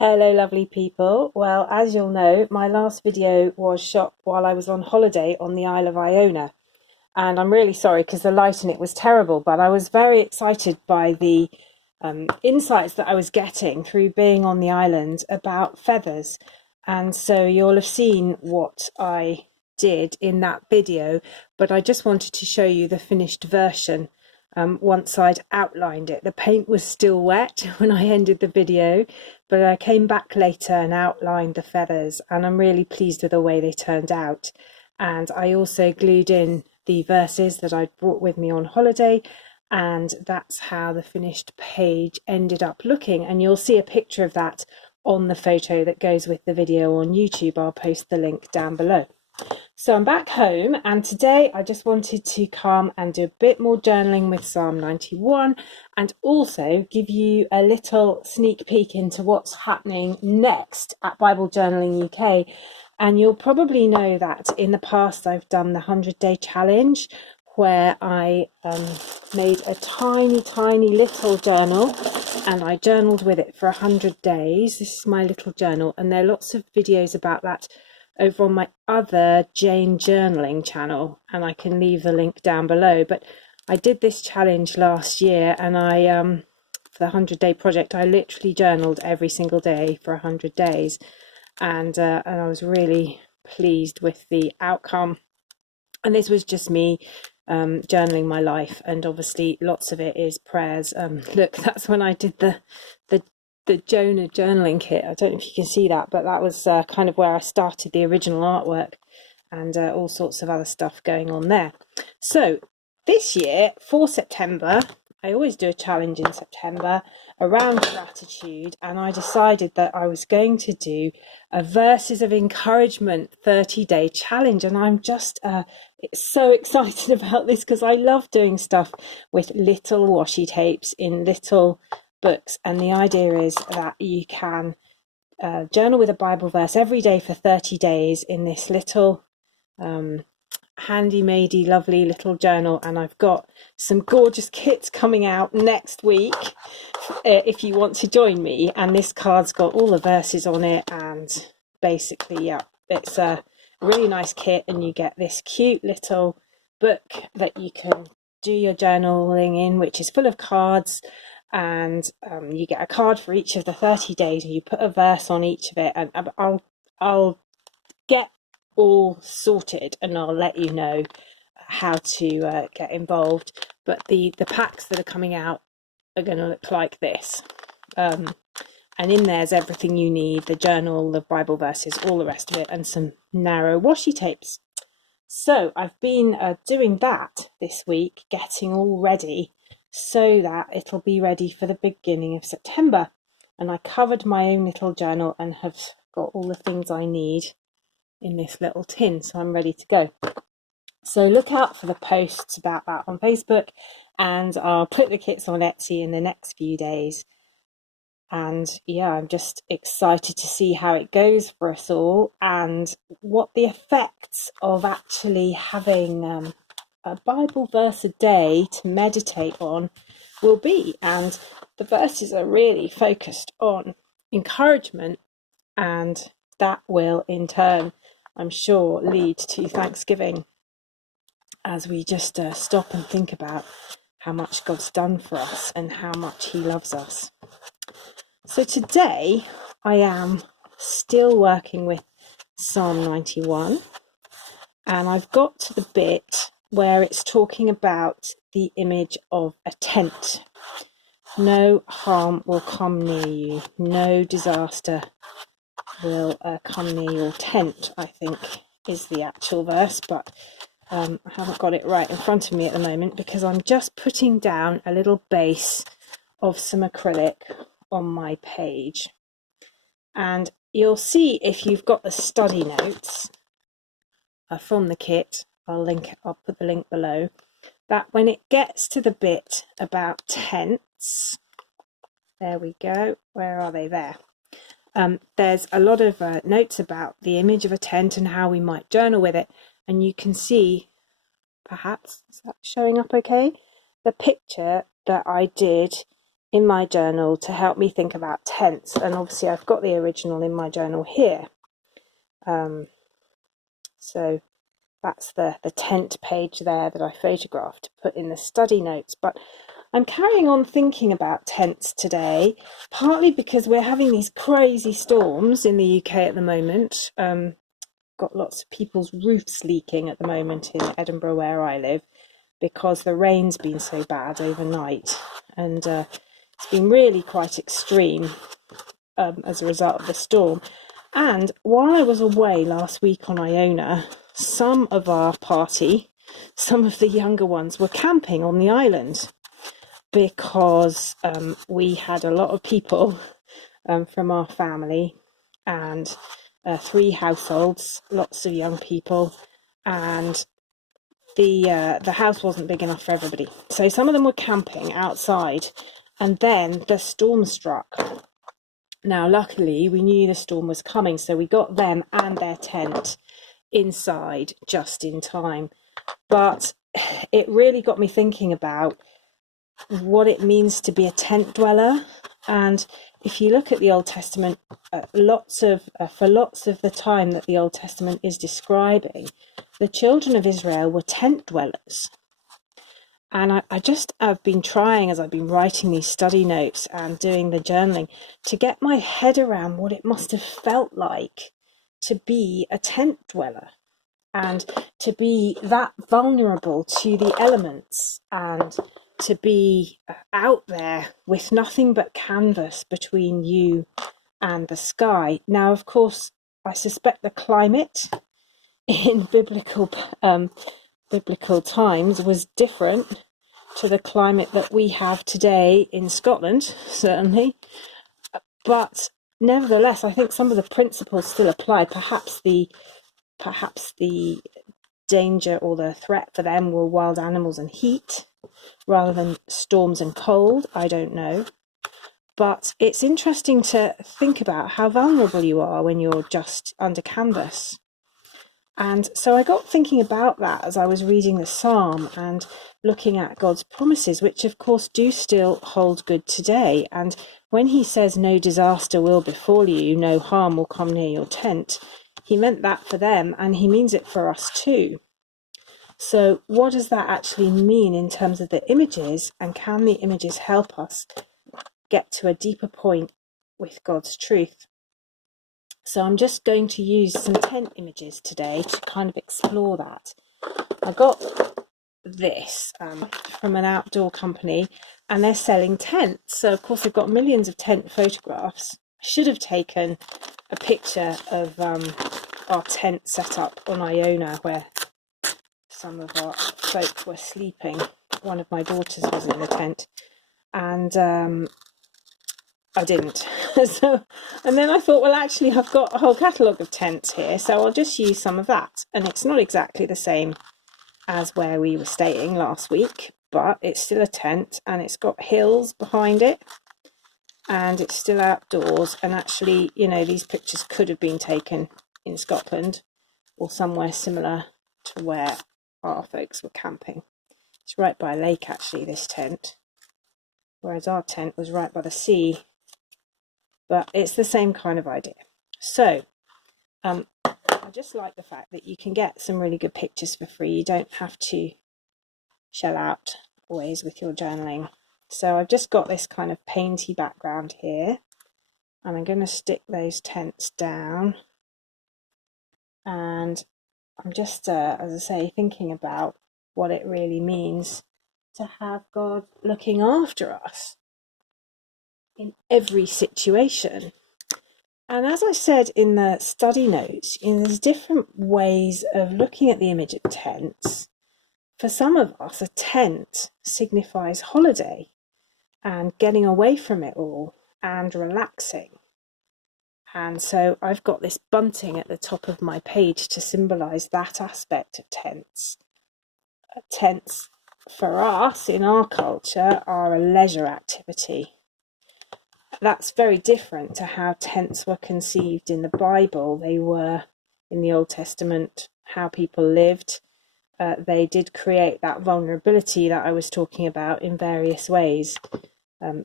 Hello, lovely people. Well, as you'll know, my last video was shot while I was on holiday on the Isle of Iona. And I'm really sorry because the light in it was terrible, but I was very excited by the insights that I was getting through being on the island about feathers. And so you'll have seen what I did in that video, but I just wanted to show you the finished version once I'd outlined it. The paint was still wet when I ended the video, but I came back later and outlined the feathers, and I'm really pleased with the way they turned out. And I also glued in the verses that I'd brought with me on holiday, and that's how the finished page ended up looking. And you'll see a picture of that on the photo that goes with the video on YouTube. I'll post the link down below. So I'm back home, and today I just wanted to come and do a bit more journaling with Psalm 91 and also give you a little sneak peek into what's happening next at Bible Journaling UK. And you'll probably know that in the past I've done the 100-day challenge where I made a tiny little journal, and I journaled with it for 100 days. This is my little journal, and there are lots of videos about that over on my other Jane Journaling channel, and I can leave the link down below. But I did this challenge last year, and I for the 100-day project I literally journaled every single day for 100 days, and I was really pleased with the outcome. And this was just me journaling my life, and obviously lots of it is prayers. Look, that's when I did the Jonah journaling kit. I don't know if you can see that, but that was kind of where I started the original artwork, and all sorts of other stuff going on there. So this year for September, I always do a challenge in September around gratitude, and I decided that I was going to do a Verses of Encouragement 30-day challenge, and I'm just so excited about this because I love doing stuff with little washi tapes in little books. And the idea is that you can journal with a Bible verse every day for 30 days in this little handy matey lovely little journal. And I've got some gorgeous kits coming out next week if you want to join me. And this card's got all the verses on it, and basically, yeah, it's a really nice kit, and you get this cute little book that you can do your journaling in, which is full of cards. And you get a card for each of the 30 days, and you put a verse on each of it. And I'll get all sorted, and I'll let you know how to get involved. But the packs that are coming out are going to look like this. And in there's everything you need: the journal, the Bible verses, all the rest of it, and some narrow washi tapes. So I've been doing that this week, getting all ready so that it'll be ready for the beginning of September. And I covered my own little journal and have got all the things I need in this little tin, so I'm ready to go. So look out for the posts about that on Facebook, and I'll put the kits on Etsy in the next few days. And yeah, I'm just excited to see how it goes for us all, and what the effects of actually having a Bible verse a day to meditate on will be. And the verses are really focused on encouragement, and that will in turn, I'm sure, lead to Thanksgiving as we just stop and think about how much God's done for us and how much He loves us. So today I am still working with Psalm 91, and I've got to the bit where it's talking about the image of a tent. No harm will come near you, no disaster will come near your tent, I think is the actual verse, but I haven't got it right in front of me at the moment because I'm just putting down a little base of some acrylic on my page. And you'll see, if you've got the study notes from the kit, I'll put the link below, that when it gets to the bit about tents, there we go, where are they? There. There's a lot of notes about the image of a tent and how we might journal with it. And you can see, perhaps, is that showing up okay? The picture that I did in my journal to help me think about tents. And obviously I've got the original in my journal here. So that's the tent page there that I photographed to put in the study notes. But I'm carrying on thinking about tents today, partly because we're having these crazy storms in the UK at the moment. Got lots of people's roofs leaking at the moment in Edinburgh where I live, because the rain's been so bad overnight, and it's been really quite extreme as a result of the storm. And while I was away last week on Iona, some of our party, some of the younger ones, were camping on the island, because we had a lot of people from our family, and 3 households, lots of young people, and the house wasn't big enough for everybody. So some of them were camping outside, and then the storm struck. Now, luckily, we knew the storm was coming, so we got them and their tent inside just in time. But it really got me thinking about what it means to be a tent dweller. And if you look at the Old Testament, for lots of the time that the Old Testament is describing, the children of Israel were tent dwellers. And I've been trying, as I've been writing these study notes and doing the journaling, to get my head around what it must have felt like to be a tent dweller, and to be that vulnerable to the elements, and to be out there with nothing but canvas between you and the sky. Now, of course, I suspect the climate in biblical times was different to the climate that we have today in Scotland, certainly. But nevertheless, I think some of the principles still apply. Perhaps the danger or the threat for them were wild animals and heat rather than storms and cold. I don't know. But it's interesting to think about how vulnerable you are when you're just under canvas. And so I got thinking about that as I was reading the psalm and looking at God's promises, which of course do still hold good today. And when he says no disaster will befall you, no harm will come near your tent, he meant that for them, and he means it for us too. So what does that actually mean in terms of the images, and can the images help us get to a deeper point with God's truth? So I'm just going to use some tent images today to kind of explore that. I got this from an outdoor company, and they're selling tents. So of course they've got millions of tent photographs. I should have taken a picture of our tent set up on Iona, where some of our folk were sleeping. One of my daughters was in the tent, and I didn't. And then I thought, well, actually, I've got a whole catalogue of tents here, so I'll just use some of that. And it's not exactly the same as where we were staying last week, but it's still a tent, and it's got hills behind it, and it's still outdoors. And actually, you know, these pictures could have been taken in Scotland or somewhere similar to where our folks were camping. It's right by a lake, actually, this tent, whereas our tent was right by the sea. But it's the same kind of idea. So I just like the fact that you can get some really good pictures for free. You don't have to shell out always with your journaling. So I've just got this kind of painty background here, and I'm going to stick those tents down. And I'm just, as I say, thinking about what it really means to have God looking after us in every situation. And as I said in the study notes, there's different ways of looking at the image of tents. For some of us, a tent signifies holiday and getting away from it all and relaxing. And so I've got this bunting at the top of my page to symbolise that aspect of tents. Tents, for us, in our culture, are a leisure activity. That's very different to how tents were conceived in the Bible. They were, in the Old Testament, how people lived. They did create that vulnerability that I was talking about in various ways.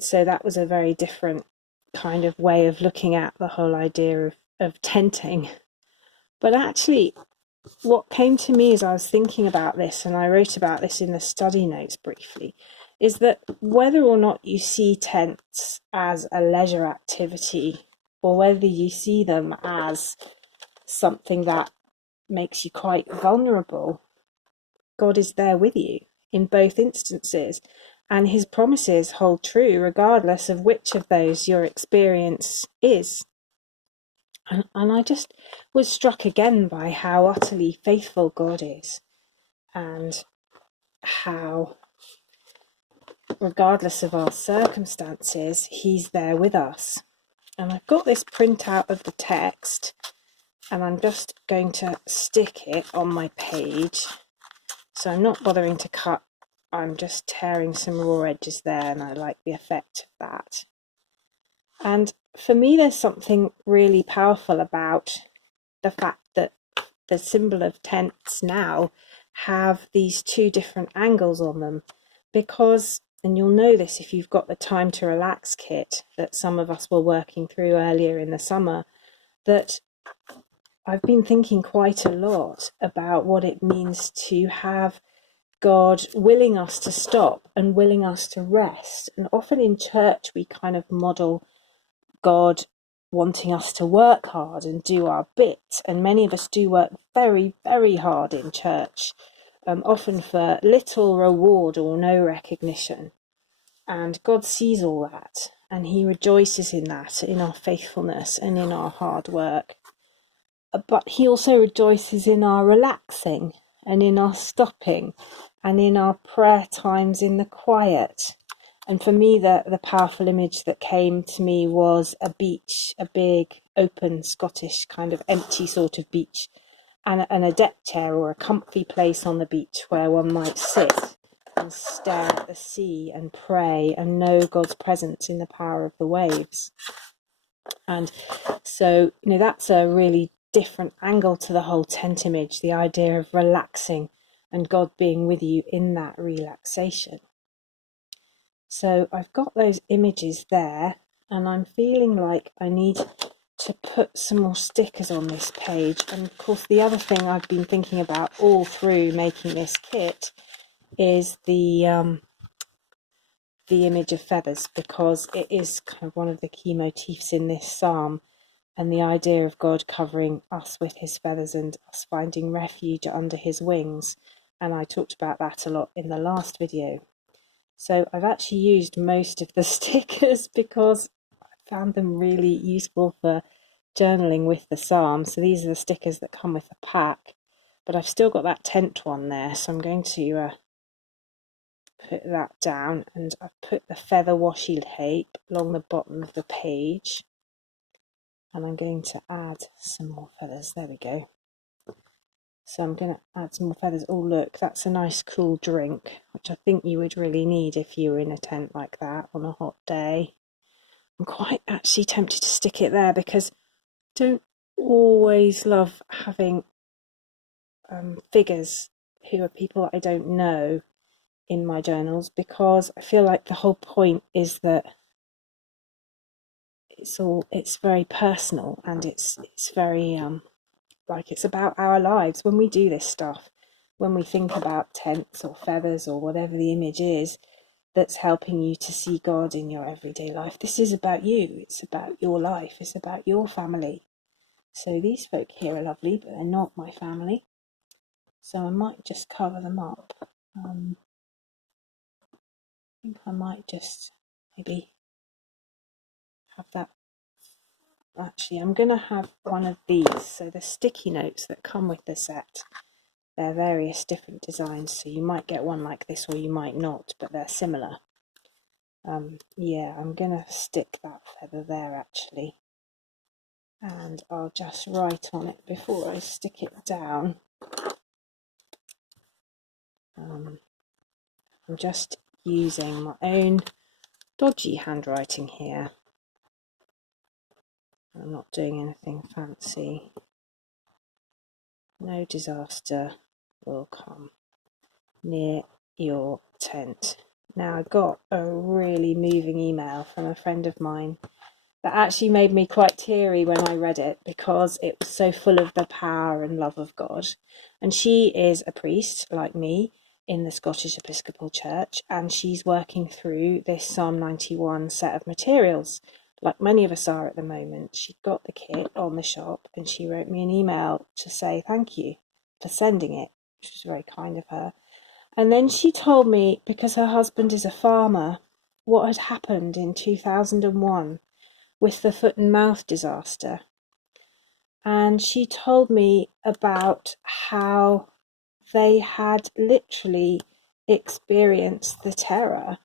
So that was a very different kind of way of looking at the whole idea of tenting. But actually, what came to me as I was thinking about this, and I wrote about this in the study notes briefly, is that whether or not you see tents as a leisure activity, or whether you see them as something that makes you quite vulnerable, God is there with you in both instances, and his promises hold true regardless of which of those your experience is. And I just was struck again by how utterly faithful God is, and how, regardless of our circumstances, he's there with us. And I've got this printout of the text, and I'm just going to stick it on my page. So I'm not bothering to cut, I'm just tearing some raw edges there, and I like the effect of that. And for me, there's something really powerful about the fact that the symbol of tents now have these two different angles on them, because, and you'll know this if you've got the Time to Relax kit that some of us were working through earlier in the summer, that I've been thinking quite a lot about what it means to have God willing us to stop and willing us to rest. And often in church, we kind of model God wanting us to work hard and do our bit. And many of us do work very, very hard in church, often for little reward or no recognition. And God sees all that, and he rejoices in that, in our faithfulness and in our hard work. But he also rejoices in our relaxing and in our stopping and in our prayer times in the quiet. And for me, the powerful image that came to me was a beach, a big, open, Scottish, kind of empty sort of beach, and a deck chair or a comfy place on the beach where one might sit and stare at the sea and pray and know God's presence in the power of the waves. And so, that's a really different angle to the whole tent image, the idea of relaxing and God being with you in that relaxation. So I've got those images there, and I'm feeling like I need to put some more stickers on this page. And of course, the other thing I've been thinking about all through making this kit is the image of feathers, because it is kind of one of the key motifs in this psalm, and the idea of God covering us with his feathers and us finding refuge under his wings. And I talked about that a lot in the last video. So I've actually used most of the stickers because I found them really useful for journaling with the psalm. So these are the stickers that come with the pack, but I've still got that tent one there, so I'm going to put that down, and I've put the feather washi tape along the bottom of the page, and I'm going to add some more feathers. There we go. So I'm going to add some more feathers. Oh, look, that's a nice cool drink, which I think you would really need if you were in a tent like that on a hot day. I'm quite actually tempted to stick it there, because I don't always love having figures who are people that I don't know in my journals, because I feel like the whole point is that it's very personal, and it's very like it's about our lives when we do this stuff. When we think about tents or feathers or whatever the image is that's helping you to see God in your everyday life, this is about you. It's about your life. It's about your family. So these folk here are lovely, but they're not my family. So I might just cover them up. I think I might just maybe have that. Actually, I'm going to have one of these. So the sticky notes that come with the set, they're various different designs. So you might get one like this or you might not, but they're similar. Yeah, I'm going to stick that feather there actually. And I'll just write on it before I stick it down. I'm just using my own dodgy handwriting here. I'm not doing anything fancy. No disaster will come near your tent. Now, I got a really moving email from a friend of mine that actually made me quite teary when I read it, because it was so full of the power and love of God. And she is a priest like me in the Scottish Episcopal Church, and she's working through this Psalm 91 set of materials, like many of us are at the moment. She got the kit on the shop and she wrote me an email to say thank you for sending it, which was very kind of her. And then she told me, because her husband is a farmer, what had happened in 2001 with the foot and mouth disaster. And she told me about how they had literally experienced the terror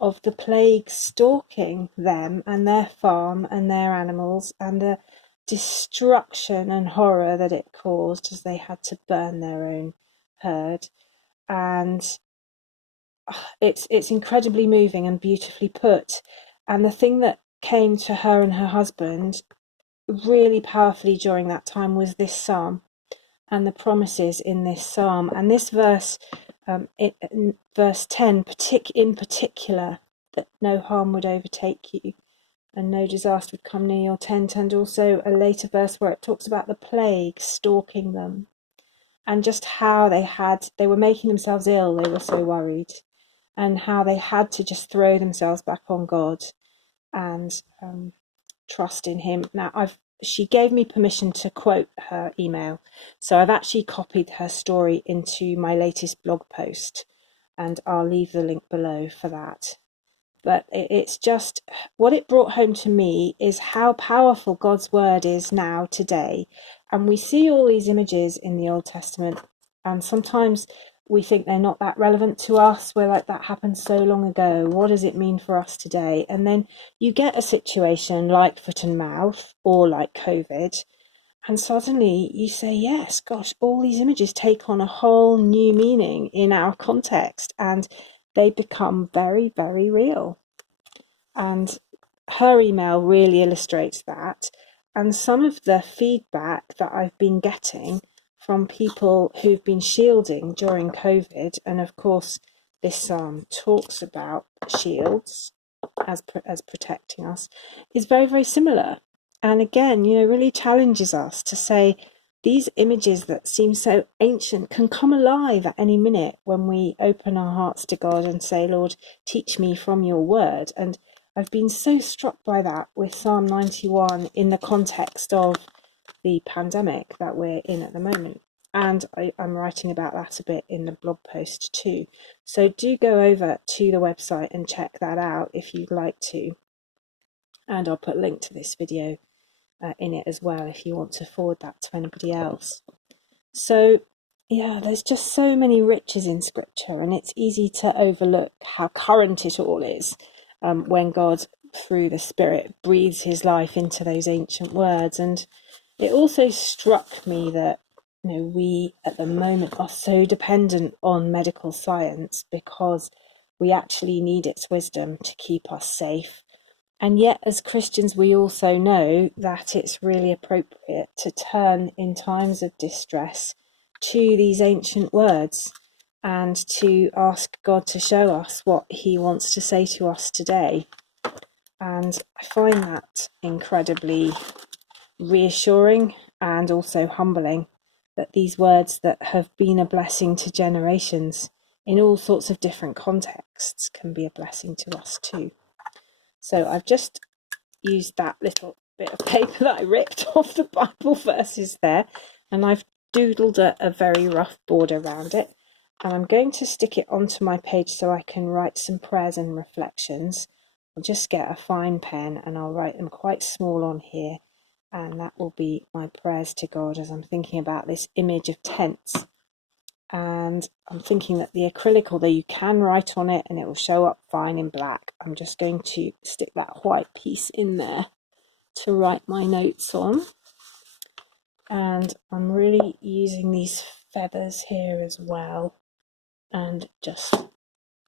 of the plague stalking them and their farm and their animals, and the destruction and horror that it caused as they had to burn their own herd. And it's incredibly moving and beautifully put. And the thing that came to her and her husband really powerfully during that time was this psalm and the promises in this psalm. And this verse, verse 10 in particular, that no harm would overtake you and no disaster would come near your tent, and also a later verse where it talks about the plague stalking them and just how they were making themselves ill, they were so worried, and how they had to just throw themselves back on God and trust in him. Now, she gave me permission to quote her email, so I've actually copied her story into my latest blog post, and I'll leave the link below for that. But it's just, what it brought home to me is how powerful God's word is now today. And we see all these images in the Old Testament, and sometimes we think they're not that relevant to us. We're like, that happened so long ago. What does it mean for us today? And then you get a situation like foot and mouth or like COVID, and suddenly you say, yes, gosh, all these images take on a whole new meaning in our context, and they become very, very real. And her email really illustrates that. And some of the feedback that I've been getting from people who've been shielding during COVID, and of course, this psalm talks about shields as protecting us, is very, very similar. And again, really challenges us to say, these images that seem so ancient can come alive at any minute when we open our hearts to God and say, Lord, teach me from your word. And I've been so struck by that with Psalm 91 in the context of the pandemic that we're in at the moment. And I'm writing about that a bit in the blog post too. So do go over to the website and check that out if you'd like to. And I'll put a link to this video in it as well if you want to forward that to anybody else. So yeah, there's just so many riches in scripture, and it's easy to overlook how current it all is when God, through the Spirit, breathes his life into those ancient words. And it also struck me that we at the moment are so dependent on medical science because we actually need its wisdom to keep us safe. And yet, as Christians, we also know that it's really appropriate to turn in times of distress to these ancient words and to ask God to show us what he wants to say to us today. And I find that incredibly reassuring and also humbling, that these words that have been a blessing to generations in all sorts of different contexts can be a blessing to us too. So I've just used that little bit of paper that I ripped off the Bible verses there, and I've doodled a very rough border around it, and I'm going to stick it onto my page so I can write some prayers and reflections. I'll just get a fine pen and I'll write them quite small on here, and that will be my prayers to God as I'm thinking about this image of tents. And I'm thinking that the acrylic, although you can write on it and it will show up fine in black, I'm just going to stick that white piece in there to write my notes on. And I'm really using these feathers here as well and just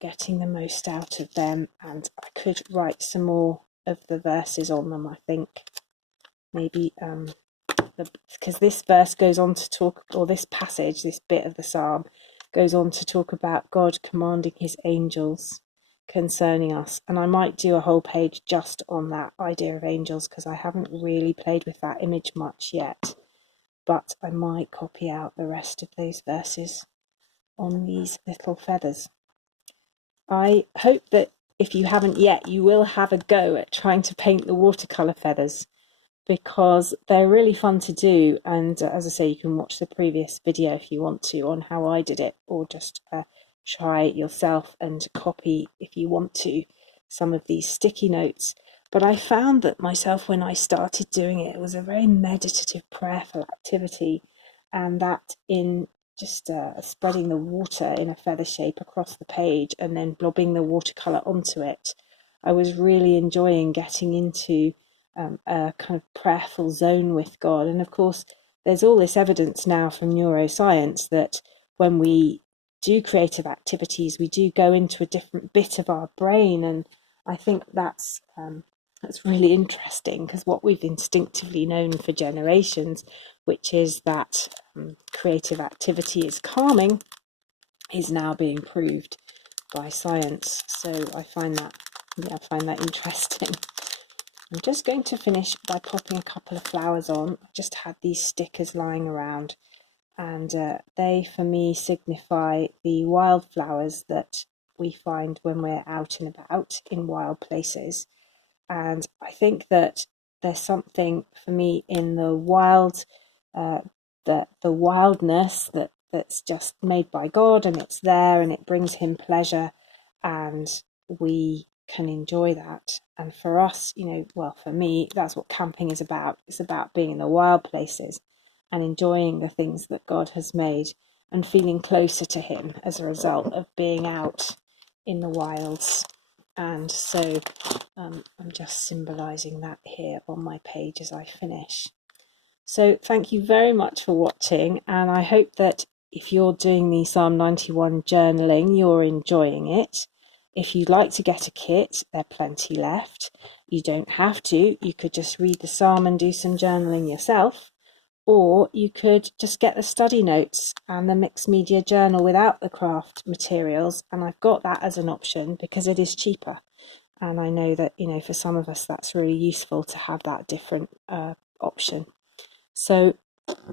getting the most out of them. And I could write some more of the verses on them, I think. Maybe because this verse goes on to talk, or this passage, this bit of the psalm goes on to talk about God commanding his angels concerning us. And I might do a whole page just on that idea of angels, because I haven't really played with that image much yet. But I might copy out the rest of those verses on these little feathers. I hope that if you haven't yet, you will have a go at trying to paint the watercolour feathers, because they're really fun to do. And as I say, you can watch the previous video if you want to on how I did it, or just try it yourself and copy, if you want to, some of these sticky notes. But I found that myself, when I started doing it, it was a very meditative, prayerful activity, and that in just spreading the water in a feather shape across the page and then blobbing the watercolour onto it, I was really enjoying getting into a kind of prayerful zone with God. And of course, there's all this evidence now from neuroscience that when we do creative activities, we do go into a different bit of our brain. And I think that's really interesting, because what we've instinctively known for generations, which is that creative activity is calming, is now being proved by science. So I find that interesting. I'm just going to finish by popping a couple of flowers on. I just had these stickers lying around, and they for me signify the wildflowers that we find when we're out and about in wild places. And I think that there's something for me in the wild, the wildness that's just made by God, and it's there and it brings him pleasure, and we can enjoy that. And for us, well, for me, that's what camping is about. It's about being in the wild places and enjoying the things that God has made, and feeling closer to him as a result of being out in the wilds. And so I'm just symbolising that here on my page as I finish. So thank you very much for watching, and I hope that if you're doing the Psalm 91 journaling, you're enjoying it. If you'd like to get a kit, there are plenty left. You don't have to. You could just read the psalm and do some journaling yourself, or you could just get the study notes and the mixed media journal without the craft materials, and I've got that as an option because it is cheaper. And I know that, for some of us, that's really useful to have that different option. So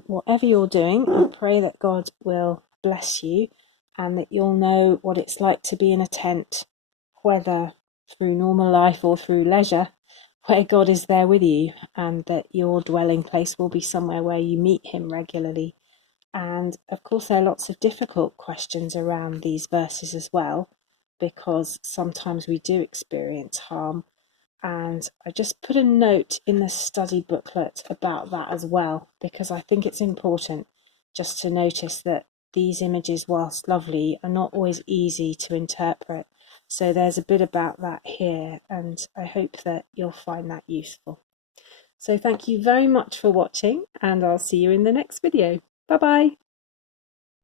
whatever you're doing, I pray that God will bless you, and that you'll know what it's like to be in a tent, whether through normal life or through leisure, where God is there with you, and that your dwelling place will be somewhere where you meet him regularly. And of course, there are lots of difficult questions around these verses as well, because sometimes we do experience harm. And I just put a note in the study booklet about that as well, because I think it's important just to notice that these images, whilst lovely, are not always easy to interpret. So there's a bit about that here, and I hope that you'll find that useful. So thank you very much for watching, and I'll see you in the next video. Bye bye.